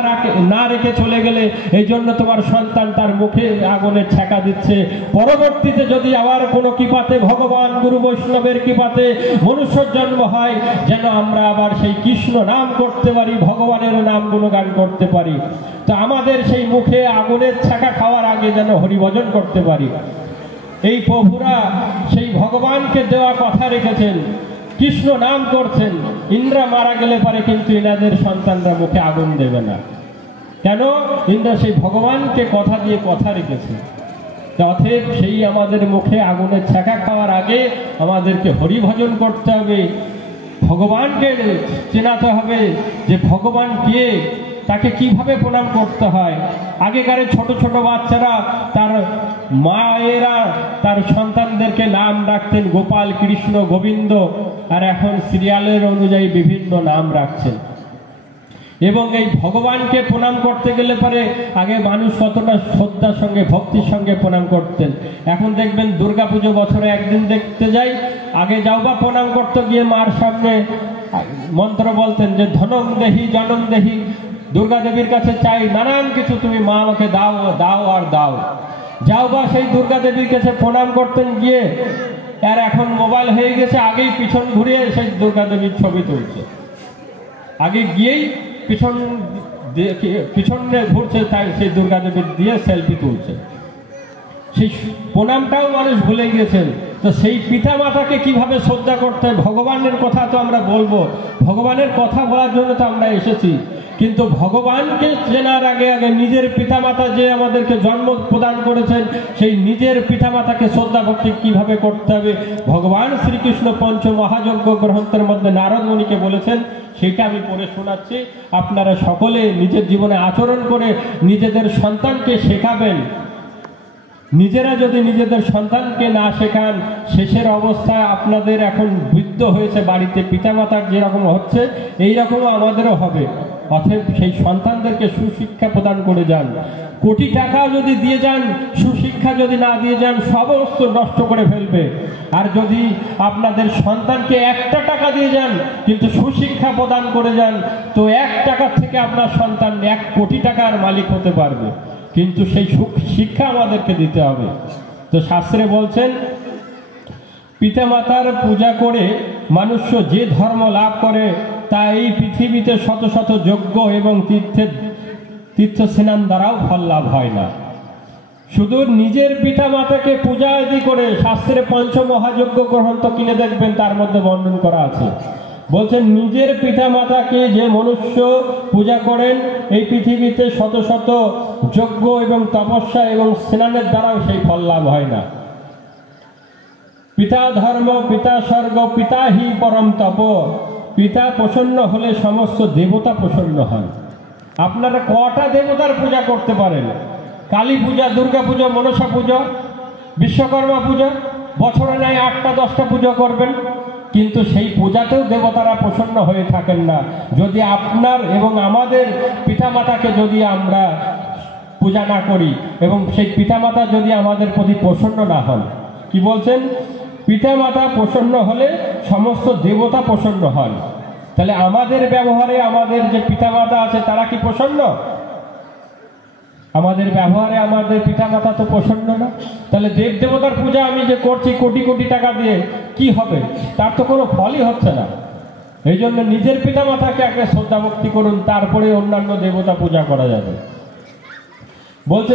না রেখে চলে গেলে এই জন্য তোমার সন্তান তার মুখে আগুনের ছ্যাঁকা দিচ্ছে। পরবর্তীতে যদি আবার কোনো কৃপাতে ভগবান গুরু বৈষ্ণবের কৃপাতে মনুষ্যর জন্ম হয়, যেন আমরা আবার সেই কৃষ্ণ নাম করতে পারি, ভগবানের নাম গুণগান করতে পারি। তো আমাদের সেই মুখে আগুনের ছ্যাঁকা খাওয়ার আগে যেন হরিভজন করতে পারি। এই প্রভুরা সেই ভগবানকে দেওয়া কথা রেখেছেন, কৃষ্ণ নাম করছেন। ইন্দ্র মারা গেলে পারে কিন্তু এনাদের সন্তানরা মুখে আগুন দেবে না। কেন? ইন্দ্র সেই ভগবানকে কথা দিয়ে কথা রেখেছে। অতএব সেই আমাদের মুখে আগুনের ছ্যাঁকা খাওয়ার আগে আমাদেরকে হরিভজন করতে হবে, ভগবানকে চেনাতে হবে যে ভগবান কে, তাকে কিভাবে প্রণাম করতে হয়। আগেকার ছোট ছোট বাচ্চারা তার মায়েরা তার সন্তানদেরকে নাম রাখতেন গোপাল, কৃষ্ণ, গোবিন্দ, আর এখন সিরিয়ালের অনুযায়ী বিভিন্ন নাম রাখছেন। এবং এই ভগবানকে প্রণাম করতে গেলে পরে আগে মানুষ কতটা শ্রদ্ধার সঙ্গে ভক্তির সঙ্গে প্রণাম করতেন। এখন দেখবেন দুর্গাপুজো বছরে একদিন দেখতে যাই, আগে যাও বা প্রণাম করতে গিয়ে মার সামনে মন্ত্র বলতেন যে ধনং দেহি জনং দেহি, দুর্গা দেবীর কাছে চাই নানান কিছু, তুমি মা আমাকে দাও দাও আর দাও। যাও বা সেই দুর্গা দেবীর কাছে প্রণাম করতেন গিয়ে, আর এখন মোবাইল হয়ে গেছে, আগেই পিছন ঘুরিয়ে সেই দুর্গা দেবীর ছবি তুলছে, আগে গিয়েই পিছনে ঘুরছে, তাই সেই দুর্গা দেবীর দিয়ে সেলফি তুলছে। সেই প্রণামটাও মানুষ ভুলে গিয়েছেন। তো সেই পিতা মাতাকে কিভাবে শ্রদ্ধা করতে হয়, ভগবানের কথা তো আমরা বলবো, ভগবানের কথা বলার জন্য তো আমরা এসেছি, কিন্তু ভগবানকে চেনার আগে আগে নিজের পিতামাতা যে আমাদেরকে জন্ম প্রদান করেছেন, সেই নিজের পিতামাতাকে শ্রদ্ধা ভক্তি কিভাবে করতে হবে ভগবান শ্রীকৃষ্ণ পঞ্চ মহাযজ্ঞ গ্রন্থের মধ্যে নারদ মুনিকে বলেছেন, সেটা আমি পড়ে শোনাচ্ছি। আপনারা সকলে নিজের জীবনে আচরণ করে নিজেদের সন্তানকে শেখাবেন। নিজেরা যদি নিজেদের সন্তানকে না শেখান, শেষের অবস্থায় আপনাদের এখন বৃদ্ধ হয়েছে বাড়িতে, পিতামাতার যেরকম হচ্ছে এইরকম আমাদেরও হবে। অতএব সেই সন্তানদেরকে সুশিক্ষা প্রদান করে যান। কোটি টাকা যদি দিয়ে যান, সুশিক্ষা যদি না দিয়ে যান, সমস্ত নষ্ট করে ফেলবে। আর যদি আপনাদের সন্তানকে 1 টাকা দিয়ে যান কিন্তু সুশিক্ষা প্রদান করে যান, তো 1 টাকা থেকে আপনার সন্তান 1 কোটি টাকার মালিক হতে পারবে। কিন্তু সেই শিক্ষা আমাদেরকে দিতে হবে। তো শাস্ত্রে বলছেন, পিতামাতার পূজা করে মানুষ যে ধর্ম লাভ করে তা এই পৃথিবীতে শত শত যজ্ঞ এবং তীর্থ স্নান দ্বারাও ফল লাভ হয় না। শুধু নিজের পিতামাতাকে পূজা আদি করে, শাস্ত্রে পঞ্চমহাযজ্ঞ গ্রন্থ কিনে দেখবেন, তার মধ্যে বর্ণন করা আছে। বলছেন নিজের পিতামাতাকে যে মনুষ্য পূজা করেন, এই পৃথিবীতে শত শত যজ্ঞ এবং তপস্যা এবং স্নানের দ্বারাও সেই ফল লাভ হয় না। পিতা ধর্ম পিতা স্বর্গ পিতা হি পরম তপ, পিতা প্রসন্ন হলে সমস্ত দেবতা প্রসন্ন হন। আপনারা কটা দেবতার পূজা করতে পারেন? কালী পূজা, দুর্গা পূজা, মনসা পূজা, বিশ্বকর্মা পূজা, বছরে নয় 8টা 10টা পুজো করবেন, কিন্তু সেই পূজাতেও দেবতারা প্রসন্ন হয়ে থাকেন না। যদি আপনার এবং আমাদের পিতামাতাকে যদি আমরা পূজা না করি এবং সেই পিতামাতা যদি আমাদের প্রতি প্রসন্ন না হন, কি বলছেন? পিতামাতা প্রসন্ন হলে সমস্ত দেবতা প্রসন্ন হন। তাহলে আমাদের ব্যবহারে আমাদের যে পিতামাতা আছে তারা কি প্রসন্ন? আমাদের ব্যবহারে আমাদের পিতামাতা তো প্রসন্ন না। তাহলে দেব দেবতার পূজা আমি যে করছি কোটি কোটি টাকা দিয়ে, কি হবে? তার তো কোনো ফলই হচ্ছে না। এই জন্য নিজের পিতামাতাকে আগে শ্রদ্ধা ভক্তি করুন, তারপরে অন্যান্য দেবতা পূজা করা যাবে। বলছে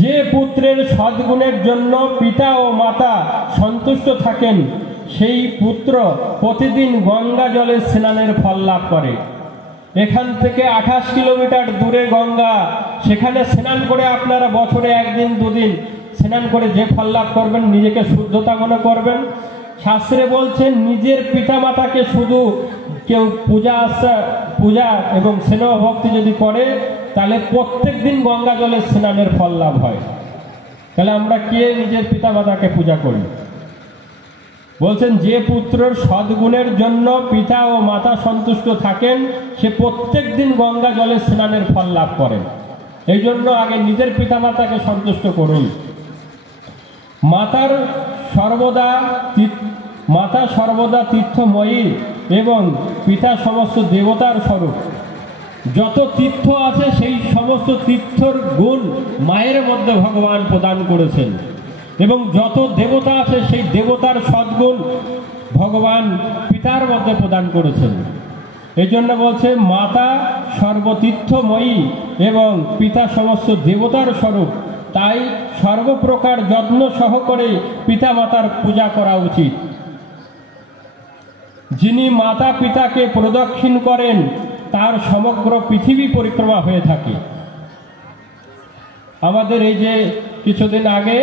যে পুত্রের সদ্গুণের জন্য পিতা ও মাতা সন্তুষ্ট থাকেন, সেই পুত্র প্রতিদিন গঙ্গা জলে স্নানের ফল লাভ করে। এখান থেকে 28 কিলোমিটার দূরে গঙ্গা, সেখানে স্নান করে আপনারা বছরে 1 দিন 2 দিন স্নান করে যে ফল লাভ করবেন, নিজেকে শুদ্ধতা মনে করবেন। শাস্ত্রে বলছেন নিজের পিতামাতাকে শুধু কেউ পূজা এবং স্নেহ ভক্তি যদি করে, তাহলে প্রত্যেক দিন গঙ্গা জলে স্নানের ফল লাভ হয়। তাহলে আমরা কে নিজের পিতামাতাকে পূজা করি? বলছেন যে পুত্রের সদ্গুণের জন্য পিতা ও মাতা সন্তুষ্ট থাকেন, সে প্রত্যেক দিন গঙ্গা জলে স্নানের ফল লাভ করেন। এই জন্য আগে নিজের পিতামাতাকে সন্তুষ্ট করুন। মাতার সর্বদা মাতা সর্বদা তীর্থময়ী এবং পিতা সমস্ত দেবতার স্বরূপ। যত তীর্থ আছে সেই সমস্ত তীর্থর গুণ মায়ের মধ্যে ভগবান প্রদান করেছেন, এবং যত দেবতা আছে সেই দেবতার সদ্গুণ ভগবান পিতার মধ্যে প্রদান করেছেন। এই জন্য বলছে মাতা সর্বতীর্থময়ী এবং পিতা সমস্ত দেবতার স্বরূপ, তাই সর্বপ্রকার যত্ন সহকারে পিতা মাতার পূজা করা উচিত। যিনি মাতা পিতাকে প্রদক্ষিণ করেন তার সমগ্র পৃথিবী পরিক্রমা হয়ে থাকে। আমাদের এই যে কিছুদিন আগে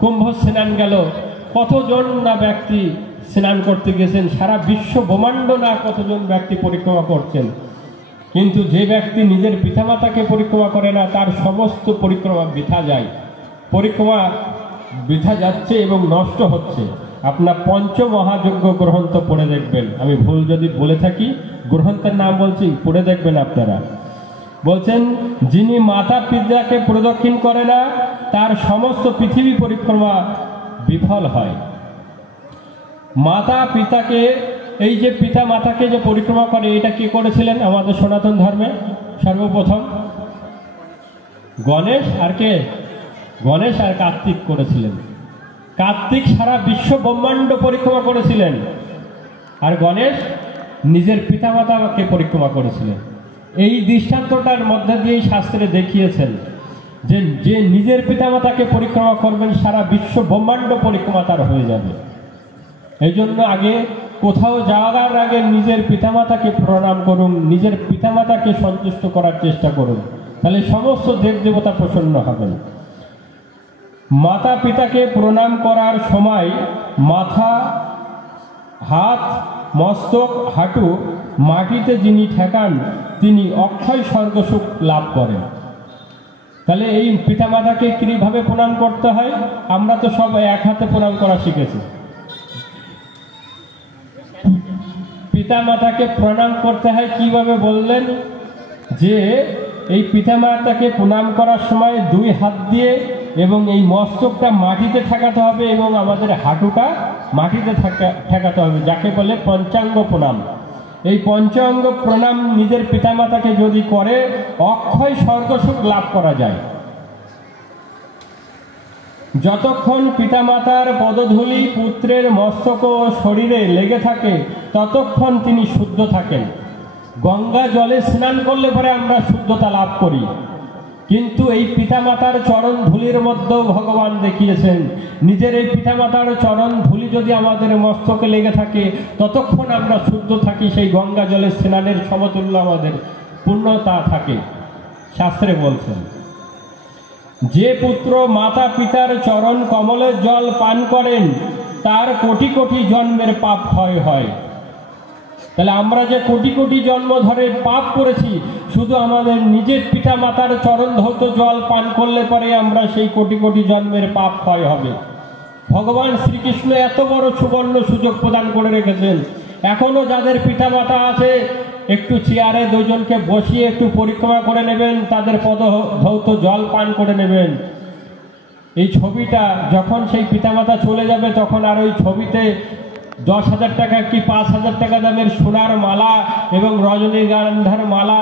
কুম্ভ স্নান গেল, কতজন না ব্যক্তি স্নান করতে গেছেন, সারা বিশ্ব ব্রহ্মাণ্ড না কতজন ব্যক্তি পরিক্রমা করছেন, কিন্তু যে ব্যক্তি নিজের পিতামাতাকে পরিক্রমা করে না তার সমস্ত পরিক্রমা বৃথা যায়, পরিক্রমা বৃথা যাচ্ছে এবং নষ্ট হচ্ছে। আপনার পঞ্চমহাযজ্ঞ গ্রন্থ পড়ে দেখবেন, আমি ভুল যদি বলে থাকি গ্রন্থের নাম বলছি, পড়ে দেখবেন আপনারা। বলছেন যিনি মাতা পিতাকে প্রদক্ষিণ করে না তার সমস্ত পৃথিবী পরিক্রমা বিফল হয়। মাতা পিতাকে, এই যে পিতা মাতাকে যে পরিক্রমা করে, এটা কে করেছিলেন আমাদের সনাতন ধর্মে? সর্বপ্রথম গণেশ আর কে? গণেশ আর কার্তিক করেছিলেন। কার্তিক সারা বিশ্ব ব্রহ্মাণ্ড পরিক্রমা করেছিলেন, আর গণেশ নিজের পিতামাতাকে পরিক্রমা করেছিলেন। এই দৃষ্টান্তটার মধ্যে দিয়েই শাস্ত্রে দেখিয়েছেন যে যে নিজের পিতামাতাকে পরিক্রমা করবেন সারা বিশ্ব ব্রহ্মাণ্ড পরিক্রমা তার হয়ে যাবে। এই জন্য আগে কোথাও যাওয়ার আগে নিজের পিতামাতাকে প্রণাম করুন, নিজের পিতামাতাকে সন্তুষ্ট করার চেষ্টা করুন, তাহলে সমস্ত দেবদেবতা প্রসন্ন হবেন। মাতা পিতাকে প্রণাম করার সময় মাথা, হাত, মস্তক, হাঁটু মাটিতে যিনি ঠেকান তিনি অক্ষয় স্বর্গসুখ লাভ করেন। তাহলে এই পিতামাতাকে কিভাবে প্রণাম করতে হয়? আমরা তো সব এক হাতে প্রণাম করা শিখেছি। পিতামাতাকে প্রণাম করতে হয় কিভাবে বললেন? যে এই পিতামাতাকে প্রণাম করার সময় দুই হাত দিয়ে এবং এই মস্তকটা মাটিতে ঠেকাতে হবে এবং আমাদের হাঁটুটা মাটিতে ঠেকাতে হবে, যাকে বলে পঞ্চাঙ্গ প্রণাম। এই পঞ্চাঙ্গ প্রণাম নিজের পিতামাতাকে যদি করে অক্ষয় স্বর্গসুখ লাভ করা যায়। যতক্ষণ পিতামাতার পদধূলি পুত্রের মস্তক ও শরীরে লেগে থাকে ততক্ষণ তিনি শুদ্ধ থাকেন। গঙ্গা জলে স্নান করলে পরে আমরা শুদ্ধতা লাভ করি, কিন্তু এই পিতামাতার চরণ ধুলির মধ্যেও ভগবান দেখিয়েছেন নিজের এই পিতামাতার চরণ ধুলি যদি আমাদের মস্তকে লেগে থাকে ততক্ষণ আমরা শুদ্ধ থাকি, সেই গঙ্গা জলে স্নানের সমতুল্য আমাদের পূর্ণতা থাকে। শাস্ত্রে বলছেন যে পুত্র মাতা পিতার চরণ কমলের জল পান করেন তার কোটি কোটি জন্মের পাপ ক্ষয় হয়। তাহলে আমরা যে কোটি কোটি জন্ম ধরে পাপ করেছি, শুধু আমাদের নিজের পিতা মাতার চরণ ধৌত জল পান করলে পরে আমরা সেই কোটি কোটি জন্মের পাপ ক্ষয় হবে। ভগবান শ্রীকৃষ্ণ এত বড় সুবর্ণ সুযোগ প্রদান করে রেখেছেন। এখনো যাদের পিতা মাতা আছে একটু চেয়ারে দুজনকে বসিয়ে একটু পরিক্রমা করে নেবেন, তাদের পদ ধৌত জল পান করে নেবেন। এই ছবিটা যখন সেই পিতামাতা চলে যাবে তখন আর ওই ছবিতে 10,000 টাকা কি 5,000 টাকা দামের সোনার মালা এবং রজনীগন্ধার মালা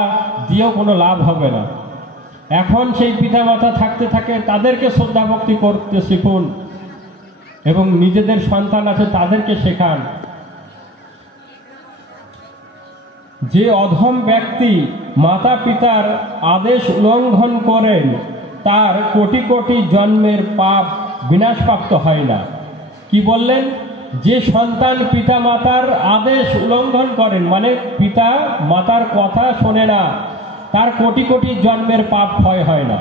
দিয়েও কোনো লাভ হবে না। এখন সেই পিতামাতা থাকতে থাকে তাদেরকে শ্রদ্ধা ভক্তি করতে শিখুন এবং নিজেদের সন্তান আছে তাদেরকে শেখান। যে অধম ব্যক্তি মাতা পিতার আদেশ উল্লঙ্ঘন করেন তার কোটি কোটি জন্মের পাপ বিনাশপ্রাপ্ত হয় না। কি বললেন? যে সন্তান পিতা মাতার আদেশ উল্লঙ্ঘন করেন, মানে পিতা মাতার কথা শোনে না, তার কোটি কোটি জন্মের পাপ ক্ষয় হয় না।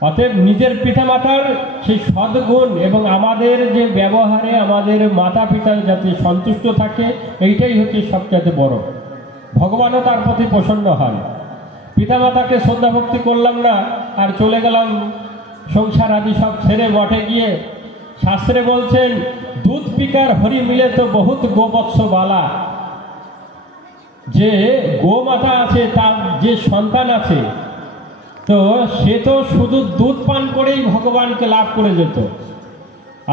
অতএব নিজের পিতা মাতার সেই সদ্গুণ এবং আমাদের যে ব্যবহারে আমাদের মাতা পিতা যাতে সন্তুষ্ট থাকে, এইটাই হচ্ছে সবচেয়ে বড়। ভগবানও তার প্রতি প্রসন্ন হন। পিতা মাতাকে শ্রদ্ধা ভক্তি করলাম না আর চলে গেলাম সংসার আদি সব ছেড়ে মঠে গিয়ে। শাস্ত্রে বলছেন দুধ পিকার হরি মিলে তো বহুত গোবৎস বালা। যে গোমাতা আছে তার যে সন্তান আছে তো সে তো শুধু দুধ পান করেই ভগবানকে লাভ করে যেত,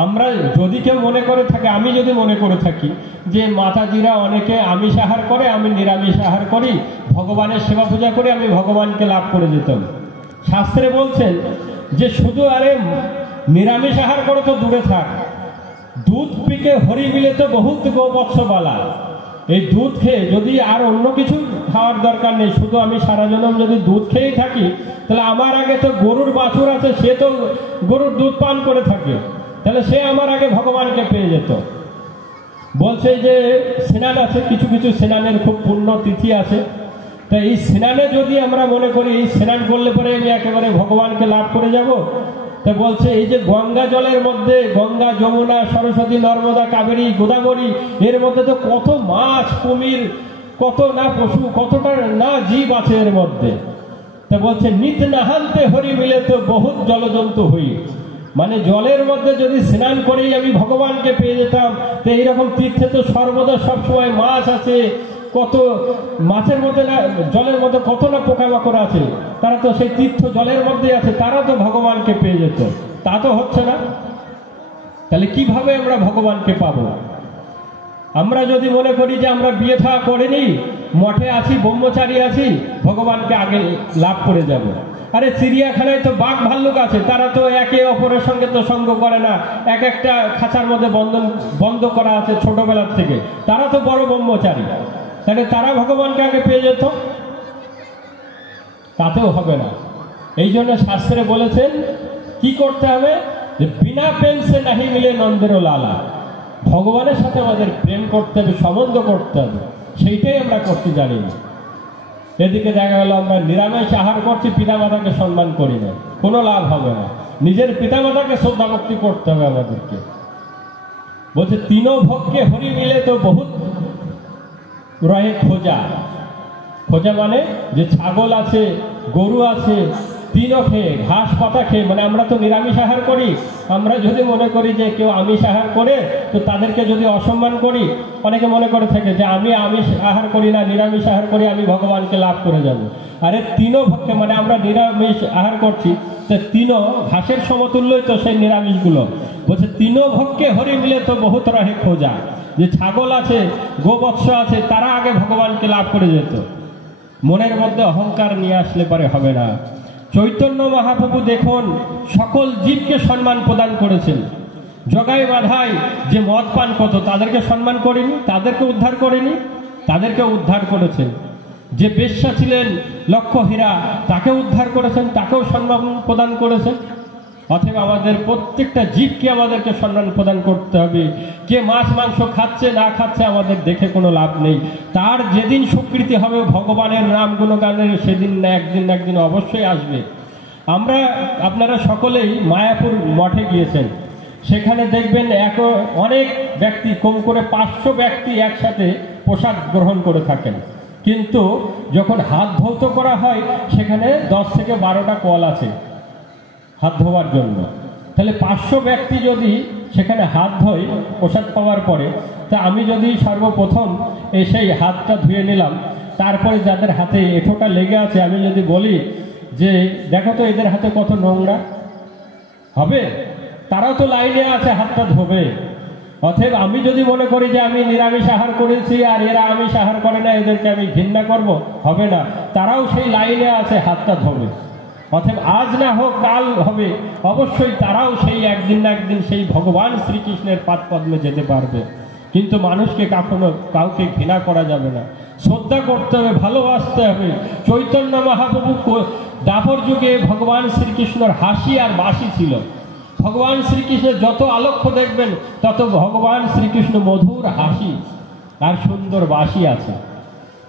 আমরা যদি কেউ মনে করে থাকে, আমি যদি মনে করে থাকি যে মাতাজিরা অনেকে আমিষ আহার করে, আমি নিরামিষ আহার করি, ভগবানের সেবা পূজা করে আমি ভগবানকে লাভ করে যেতাম, শাস্ত্রে বলছেন যে শুধু আরে নিরামিষ আহার করে তো দূরে থাক, দুধ পিকে হরি মিলে তো বহুত গোবৎস বালা। এই দুধ খেয়ে যদি আর অন্য কিছু খাওয়ার দরকার নেই, শুধু আমি সারা জনম যদি দুধ খেয়েই থাকি, তাহলে আমার আগে তো গরুর বাছুর আছে, সে তো গরুর দুধ পান করে থাকে, তাহলে সে আমার আগে ভগবানকে পেয়ে যেত। বলছে যে স্নান আছে, কিছু কিছু স্নানের খুব পূর্ণ তিথি আছে, তা এই স্নানে যদি আমরা মনে করি এই স্নান করলে পরে আমি একেবারে ভগবানকে লাভ করে যাব, তা বলছে এই যে গঙ্গা জলের মধ্যে, গঙ্গা, যমুনা, সরস্বতী, নর্মদা, কাবেরী, গোদাবরী, এর মধ্যে তো কত মাছ, কুমির, কত না পশু, কতটা না জীব আছে এর মধ্যে। তা বলছে নিত নাহান্তে হরি মিলে তো বহুত জলজন্তু হই, মানে জলের মধ্যে যদি স্নান করেই আমি ভগবানকে পেয়ে যেতাম, তো এইরকম তীর্থে তো সর্বদা সবসময় মাছ আছে, কত মাছের মধ্যে না, জলের মধ্যে কত না পোকামাকড় আছে, তারা তো সেই তীর্থ জলের মধ্যে আছে, তারা তো ভগবানকে পেয়ে যেত, তা তো হচ্ছে না। তাহলে কিভাবে আমরা ভগবানকে পাবো? আমরা যদি মনে করি যে আমরা বিয়ে থা করিনি, মঠে আছি, ব্রহ্মচারী আছি, ভগবানকে আগে লাভ করে যাব। আরে চিড়িয়াখানায় তো বাঘ ভাল্লুক আছে, তারা তো একে অপরের সঙ্গে তো সঙ্গ করে না, এক একটা খাঁচার মধ্যে বন্ধ করা আছে ছোটবেলার থেকে, তারা তো বড় ব্রহ্মচারী, তাহলে তারা ভগবানকে আগে পেয়ে যেত, তাতেও হবে না। এই জন্য শাস্ত্রে বলেছেন কি করতে হবে, যে বিনা প্রেম সে নাহি মিলে নন্দেরও লালা, ভগবানের সাথে আমাদের প্রেম করতে হবে, সম্বন্ধ করতে হবে, সেইটাই আমরা করতে জানি না। এদিকে দেখা গেল আমরা নিরামিষ আহার করছি, পিতামাতাকে সম্মান করি না, কোনো লাভ হবে না। নিজের পিতামাতাকে শ্রদ্ধা ভক্তি করতে হবে আমাদেরকে। বলছে তিনো ভোগকে হরি মিলে তো বহুত রহে খোঁজা, খোঁজা মানে যে ছাগল আছে, গরু আছে, তিনও খেয়ে ঘাস পাতা খেয়ে, মানে আমরা তো নিরামিষ আহার করি, আমরা যদি মনে করি যে কেউ আমিষ আহার করে তো তাদেরকে যদি অসম্মান করি, অনেকে মনে করে থাকে যে আমি আমিষ আহার করি না, নিরামিষ আহার করি, আমি ভগবানকে লাভ করে যাব। আরে তিনও ভক্তে মানে আমরা নিরামিষ আহার করছি, তো তিনও ঘাসের সমতুল্যই তো সেই নিরামিষগুলো। বলছে তিনও ভক্তকে হরি মিলে তো বহুত রহে খোঁজা, যে ছাগল আছে, গোবৎস আছে, তারা আগে ভগবানকে লাভ করে যেত। মনের মধ্যে অহংকার নিয়ে আসলে পরে হবে না। চৈতন্য মহাপ্রভু দেখুন সকল জীবকে সম্মান প্রদান করেছেন। জগাই বাধাই যে মদ পান করত তাদেরকে সম্মান করেনি, তাদেরকে উদ্ধার করেনি, তাদেরকে উদ্ধার করেছেন। যে বেশ্যা ছিলেন লক্ষ হীরা, তাকে উদ্ধার করেছেন, তাকেও সম্মান প্রদান করেছেন। অতএব আমাদের প্রত্যেকটা জীবকে আমাদেরকে সম্মান প্রদান করতে হবে। কে মাছ মাংস খাচ্ছে না খাচ্ছে আমাদের দেখে কোনো লাভ নেই। তার যেদিন স্বীকৃতি হবে ভগবানের নাম গুণগানের, সেদিন না একদিন অবশ্যই আসবে। আপনারা সকলেই মায়াপুর মঠে গিয়েছেন, সেখানে দেখবেন অনেক ব্যক্তি, কম করে 500 ব্যক্তি একসাথে প্রসাদ গ্রহণ করে থাকেন, কিন্তু যখন হাত ধৌত করা হয় সেখানে 10 থেকে 12টা কল আছে হাত ধোয়ার জন্য। তাহলে 500 ব্যক্তি যদি সেখানে হাত ধোয় প্রসাদ পাওয়ার পরে, তা আমি যদি সর্বপ্রথম সেই হাতটা ধুয়ে নিলাম, তারপরে যাদের হাতে এঁঠোটা লেগে আছে আমি যদি বলি যে দেখো তো এদের হাতে কত নোংরা, হবে? তারাও তো লাইনে আছে, হাতটা ধোবে। অতএব আমি যদি মনে করি যে আমি নিরামিষ আহার করেছি আর এরা আমিষ আহার করে না, এদেরকে আমি ঘৃণা করব, হবে না। তারাও সেই লাইনে আছে, হাতটা ধোবে। অতএব আজ না হোক কাল হবে, অবশ্যই তারাও সেই একদিন না একদিন সেই ভগবান শ্রীকৃষ্ণের পাদ পদ্মে যেতে পারবে। কিন্তু মানুষকে কাউকে ঘৃণা করা যাবে না, শ্রদ্ধা করতে হবে, ভালোবাসতে হবে। চৈতন্য মহাপ্রভু দাপর যুগে ভগবান শ্রীকৃষ্ণের হাসি আর বাসি ছিল। ভগবান শ্রীকৃষ্ণের যত আলক্ষ্য দেখবেন তত ভগবান শ্রীকৃষ্ণ মধুর হাসি আর সুন্দর বাসি আছে।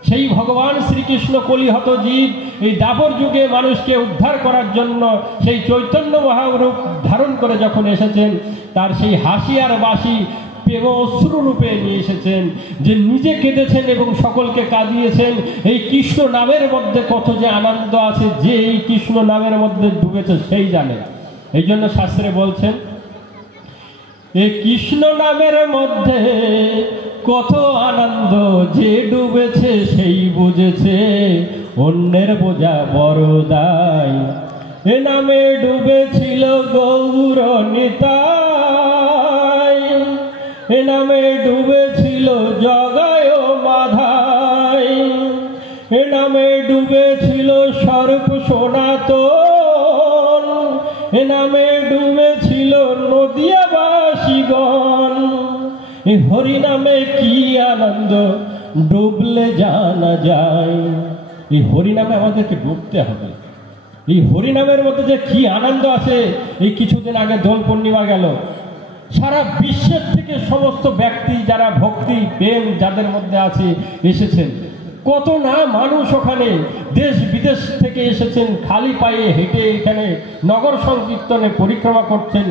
সেই ভগবান শ্রীকৃষ্ণ কলিহত জীব এই দাপর যুগে মানুষকে উদ্ধার করার জন্য সেই চৈতন্য মহারূপ ধারণ করে যখন এসেছেন, তার সেই হাসি আর বাসি প্রেম অশ্রু রূপে নিয়ে এসেছেন, যে নিজে কেঁদেছেন এবং সকলকে কাঁদিয়েছেন। এই কৃষ্ণ নামের মধ্যে কত যে আনন্দ আছে, যে এই কৃষ্ণ নামের মধ্যে ডুবেছে সেই জানে। এই জন্য শাস্ত্রে বলছেন এই কৃষ্ণ নামের মধ্যে কত আনন্দ, যে ডুবেছে সেই বুঝেছে, অন্যের বোঝা বড় দায়। এ নামে ডুবেছিল গৌর নিতাই। এ নামে ডুবেছিল জগায় মাধায়, এ নামে ডুবেছিল সর্প সনাতন, এ নামে ডুবেছিল নদিয়াবাসীগণ। এ হরি নামে কি আনন্দ ডুবলে জানা যায়। এই হরি নামে আমাদেরকে ডুবতে হবে। এই হরি নামের মধ্যে যে কি আনন্দ আছে। এই কিছুদিন আগে দোল পূর্ণিমা গেল, সারা বিশ্বের থেকে সমস্ত ব্যক্তি যারা ভক্তি প্রেম যাদের মধ্যে আছে এসেছেন। কত না মানুষ ওখানে দেশ বিদেশ থেকে এসেছেন, খালি পায়ে হেঁটে এখানে নগর সংকীর্তনে পরিক্রমা করছেন।